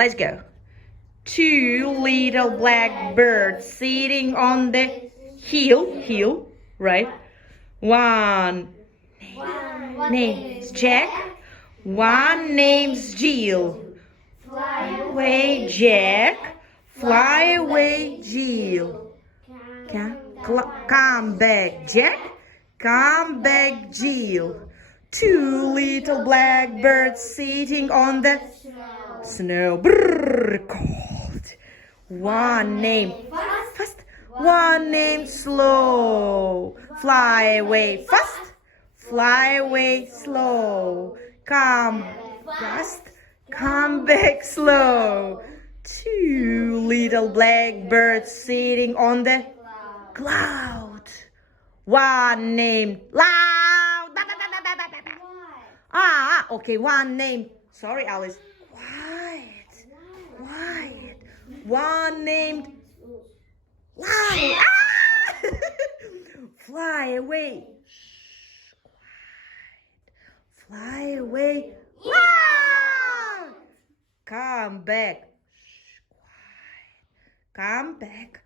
Let's go. Two little black birds sitting on the hill, right? One name's Jack, one name's Jill. Fly away, Jack, fly away, Jill. Come back, Jack, come back, Jill. Two little blackbirds sitting on the snow. Brrr, cold. One name fast, one name slow. Fly away fast, fly away slow. Come fast, come back slow. Two little blackbirds sitting on the cloud. One name loud. Okay, one name. Sorry, Alice. Quiet. One named loud. Fly away. Quiet. Fly away. Loud. Come back. Quiet. Come back.